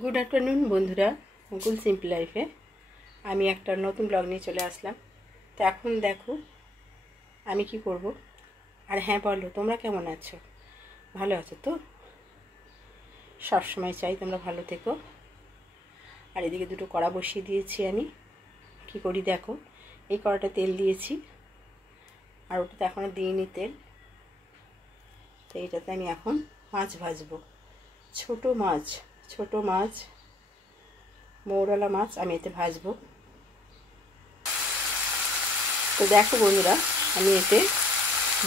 Good afternoon বন্ধুরা, মুকুল simple লাইফে আমি একটা নতুন ব্লগ নিয়ে চলে আসলাম। তো এখন দেখো আমি কি করব। আর হ্যাঁ বলো, তোমরা কেমন আছো? ভালো আছো তো? সব সময় চাই তোমরা ভালো থেকো। আর এদিকে দুটো কড়া বসিয়ে দিয়েছি। আমি কি করি দেখো, এই কড়াটা তেল দিয়েছি আর ওটাতে এখনও দিইনি তেল। তো এইটাতে আমি এখন মাছ ভাজবো। ছোট মাছ মৌরলা মাছ আমি এতে ভাজবো। তো দেখো বন্ধুরা, আমি এতে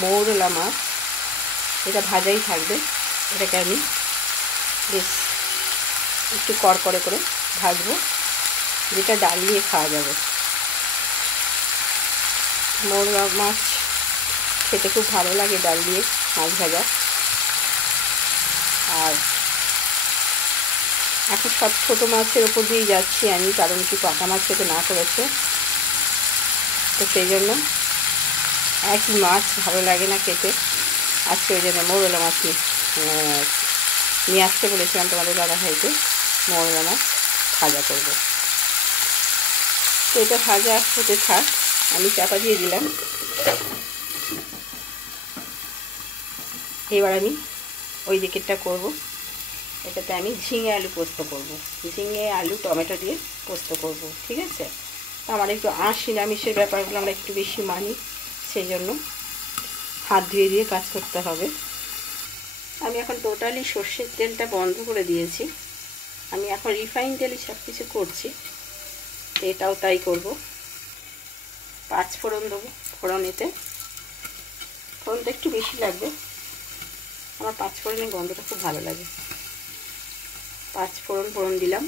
মৌরলা মাছ, এটা ভাজাই থাকবে। এটাকে আমি বেশ একটু কড়কড়ে করে ভাজবো, যেটা ডাল দিয়ে খাওয়া যাবে। মৌরলা মাছ খেতে খুব ভালো লাগে ডাল দিয়ে মাছ ভাজা। আর এখন সব ছোটো মাছের ওপর দিয়েই যাচ্ছি আমি, কারণ কি পাকা মাছ খেতে না করেছে, তো সেই জন্য একই মাছ ভালো লাগে না খেতে। আজকে ওই জন্য মৌরলা মাছ নিয়ে আসতে বলেছিলাম তোমাদের দাদা ভাইকে। মৌরলা মাছ ভাজা করবো। তো এটা ভাজা হতে থাক, আমি চাপা দিয়ে দিলাম। এবার আমি ওই দিকেরটা করব। এটাতে আমি ঝিঙে আলু পোস্ত করব, ঝিঙে আলু টমেটো দিয়ে পোস্ত করব, ঠিক আছে? তো আমার একটু নিরামিষের ব্যাপারগুলো আমরা একটু বেশি মানি, সেই জন্য হাত ধুয়ে দিয়ে কাজ করতে হবে। আমি এখন টোটালি সর্ষের তেলটা বন্ধ করে দিয়েছি। আমি এখন রিফাইন তেলই সব কিছু করছি, তো এটাও তাই করব। 5 ফোড়ন দেবো। ফোড়নেতে ফোড়নটা একটু বেশি লাগবে, আমার 5 ফোড়নের গন্ধটা খুব ভালো লাগে। 5 ফোড়ন দিলাম।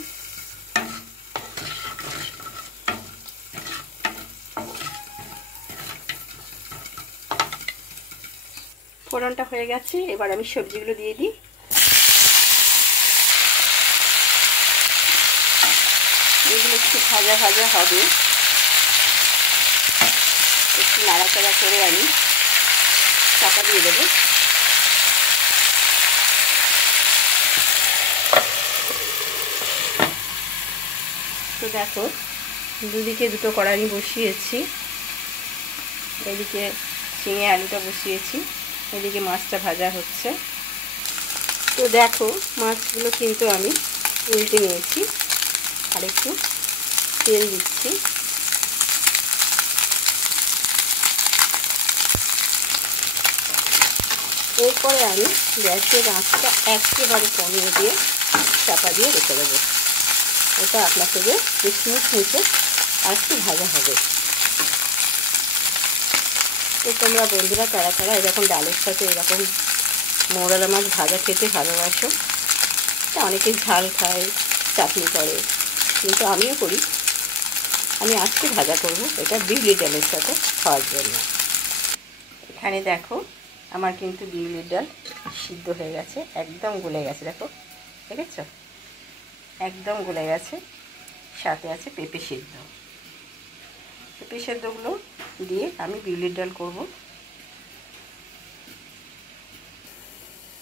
ফোড়নটা হয়ে গেছে, এবার আমি সবজিগুলো দিয়ে দিই। এগুলো একটু ভাজা ভাজা হবে, একটু নাড়াচাড়া করে আমি চাপা দিয়ে দেবো। তো দেখো, দুদিকে দুটো কড়াই বসিয়েছি। এদিকে ঝিঙে আলুটা বসিয়েছি, এদিকে মাছটা ভাজা হচ্ছে। তো দেখো, মাছগুলো কিন্তু আমি উল্টে নিয়েছি, আর একটু তেল দিচ্ছি। এরপরে আমি গ্যাসের আঁচটা একেবারে কমিয়ে দিয়ে চাপা দিয়ে রেখে দেবো। এটা আপনার থেকে বেশ মুচমুচে আর একটু ভাজা হবে। তো তোমরা বন্ধুরা কারা কারা এরকম ডালের সাথে এরকম মৌরলা মাছ ভাজা খেতে ভালোবাসো? তা অনেকে ঝাল খায়, চাটনি করে, কিন্তু আমিও করি। আমি আজকে ভাজা করব, এটা বিউলি ডালের সাথে খাওয়ার জন্য। এখানে দেখো, আমার কিন্তু বিউলির ডাল সিদ্ধ হয়ে গেছে, একদম গলে গেছে। দেখো, দেখেছ? একদম গলে গেছে। সাথে আছে পেঁপে সিদ্ধ। পেঁপে সিদ্ধগুলো দিয়ে আমি বিউলির ডাল করব।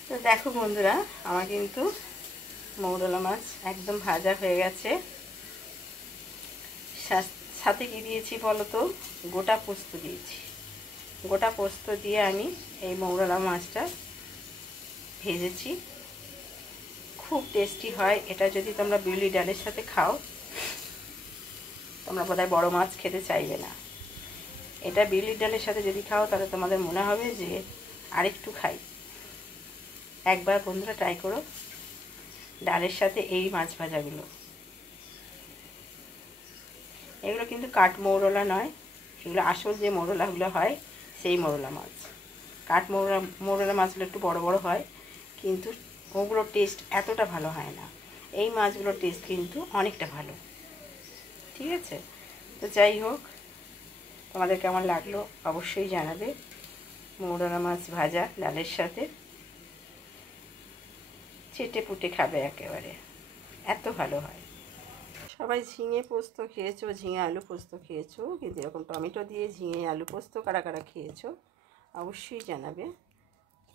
তো দেখো বন্ধুরা, আমার কিন্তু মৌরলা মাছ একদম ভাজা হয়ে গেছে। সাথে কি দিয়েছি বলো তো? গোটা পোস্ত দিয়েছি। গোটা পোস্ত দিয়ে আমি এই মৌরলা মাছটা ভেজেছি। খুব টেস্টি হয় এটা। যদি তোমরা বিউলি ডালের সাথে খাও, তোমরা বোধহয় বড় মাছ খেতে চাইবে না। এটা বিউলি ডালের সাথে যদি খাও, তাহলে তোমাদের মনে হবে যে আরেকটু খাই। একবার বন্ধুরা ট্রাই করো ডালের সাথে এই মাছ ভাজাগুলো। এগুলো কিন্তু কাঠ মৌরলা নয়, এগুলো আসল যে মৌরলাগুলো হয় সেই মৌরলা মাছ। কাঠ মৌরলা মাছগুলো একটু বড় বড় হয়, কিন্তু ওগুলোর টেস্ট এতটা ভালো হয় না। এই মাছগুলোর টেস্ট কিন্তু অনেকটা ভালো, ঠিক আছে? তো যাই হোক, তোমাদের কেমন লাগলো অবশ্যই জানাবে। মৌরলা মাছ ভাজা ডালের সাথে চেটে পুটে খাবে, একেবারে এত ভালো হয়। সবাই ঝিঙে পোস্ত খেয়েছো, ঝিঙে আলু পোস্ত খেয়েছো, কিন্তু এরকম টমেটো দিয়ে ঝিঙে আলু পোস্ত কারা কারা খেয়েছো অবশ্যই জানাবে।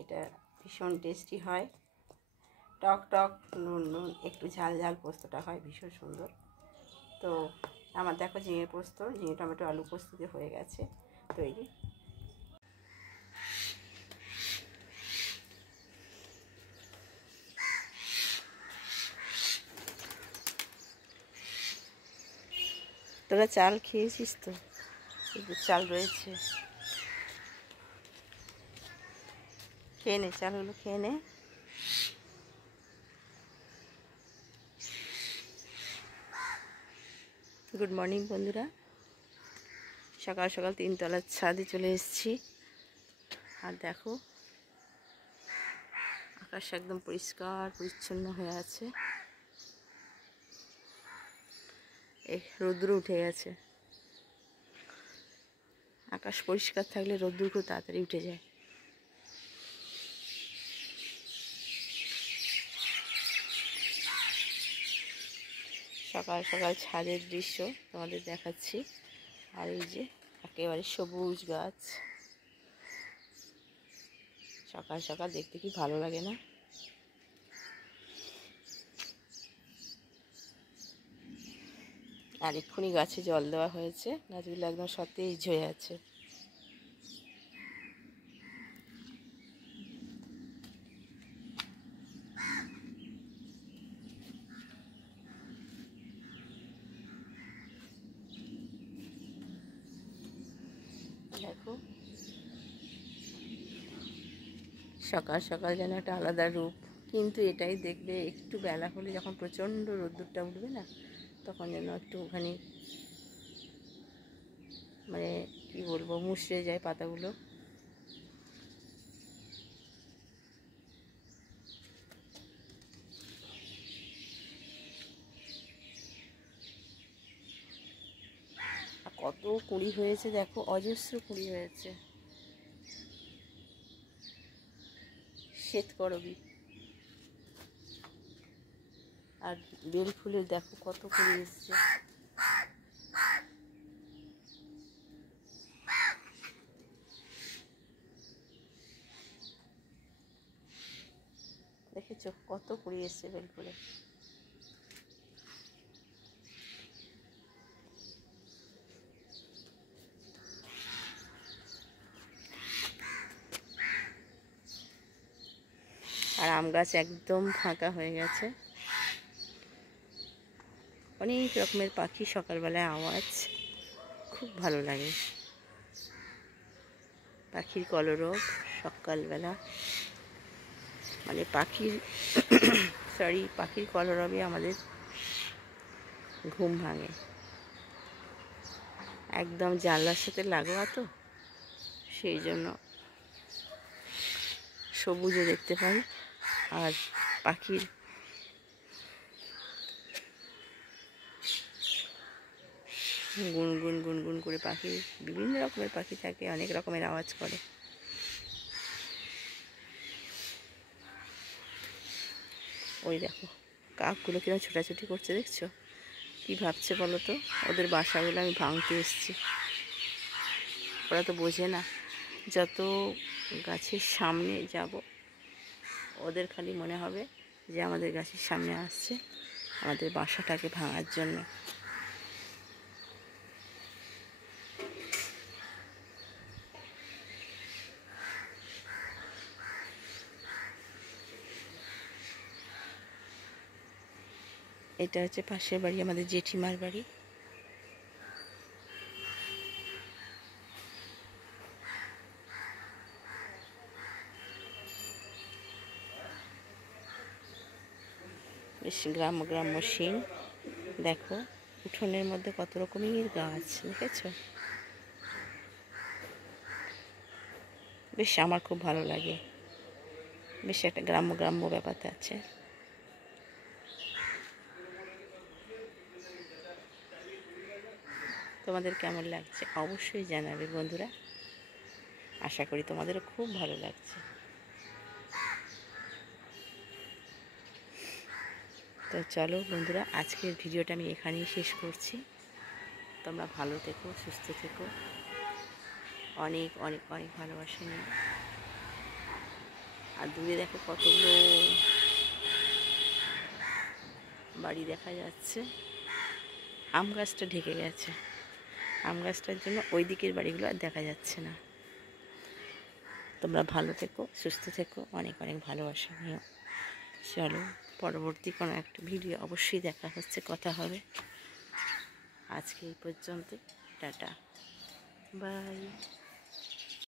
এটা ভীষণ টেস্টি হয়। টক টক নুন নুন একটু ঝাল ঝাল পোস্তটা হয় ভীষণ সুন্দর। তো আমার দেখো ঝিঙে পোস্ত, ঝিঙে টমেটো আলু পোস্ত দিয়ে হয়ে গেছে তৈরি। তোরা চাল খেয়েছিস তো? একটু চাল রয়েছে, খেয়ে নে, চালগুলো খেয়ে নে। গুড মর্নিং বন্ধুরা, সকাল সকাল 3 তলার ছাদে চলে এসেছি। আর দেখো আকাশ একদম পরিষ্কার পরিচ্ছন্ন হয়ে আছে, এই রোদ্দুর উঠে গেছে। আকাশ পরিষ্কার থাকলে রোদ্দুর খুব তাড়াতাড়ি উঠে যায়। সকাল সকাল ছাদের দৃশ্য তোমাদের দেখাচ্ছি। আর এই যে একেবারে সবুজ গাছ, সকাল সকাল দেখতে কি ভালো লাগে না? আর এক্ষুনি গাছে জল দেওয়া হয়েছে, গাছগুলো একদম সতেজ হয়ে আছে। দেখো সকাল সকাল যেন একটা আলাদা রূপ, কিন্তু এটাই দেখবে একটু বেলা হলে যখন প্রচণ্ড রোদ্দুরটা উঠবে না, তখন যেন একটুখানি মানে কি বলবো, মুষড়ে যায় পাতাগুলো। আর কত কুঁড়ি হয়েছে দেখো, অজস্র কুঁড়ি হয়েছে। শ্বেতকরবী আর বেল ফুলের দেখো কত কুঁড়ি এসছে। দেখেছো কত কুঁড়ি এসছে বেল ফুলে। আর আম গাছ একদম ফাঁকা হয়ে গেছে। অনেক রকমের পাখি সকালবেলায় আওয়াজ, খুব ভালো লাগে। পাখির কলরব সকালবেলা, মানে পাখির পাখির কলরবে আমাদের ঘুম ভাঙে। একদম জানলার সাথে লাগোয়া তো, সেই জন্য সবুজও দেখতে পাই। আর পাখির গুনগুন গুনগুন করে, পাখি বিভিন্ন রকমের পাখি থাকে, অনেক রকমের আওয়াজ করে। ওই দেখো কাকগুলো কিরকম ছোটাছুটি করছে, দেখছো? কি ভাবছে বলো তো? ওদের বাসাগুলো আমি ভাঙতে এসেছি। ওরা তো বোঝে না, যত গাছের সামনে যাব ওদের খালি মনে হবে যে আমাদের গাছের সামনে আসছে আমাদের বাসাটাকে ভাঙার জন্য। এটা হচ্ছে পাশের বাড়ি, আমাদের জেঠিমার বাড়ি। বেশ গ্রাম্য গ্রাম্য সিন। দেখো উঠোনের মধ্যে কত রকমের গাছ, দেখেছো? বেশ আমার খুব ভালো লাগে, বেশ একটা গ্রাম্য গ্রাম্য ব্যাপারটা আছে। তোমাদের কেমন লাগছে অবশ্যই জানাবে বন্ধুরা, আশা করি তোমাদেরও খুব ভালো লাগছে। তো চলো বন্ধুরা, আজকের ভিডিওটা আমি এখানেই শেষ করছি। তোমরা ভালো থেকো, সুস্থ থেকো, অনেক অনেক অনেক ভালোবাসা নিও। আর দূরে দেখো কতগুলো বাড়ি দেখা যাচ্ছে। আম গাছটা ঢেকে গেছে, আম গাছটার জন্য ওই দিকের বাড়িগুলো আর দেখা যাচ্ছে না। তোমরা ভালো থেকো, সুস্থ থেকো, অনেক অনেক ভালোবাসা নিও। চলো পরবর্তী কোনো একটা ভিডিও অবশ্যই দেখা হচ্ছে, কথা হবে। আজকে এই পর্যন্ত, টাটা, বাই।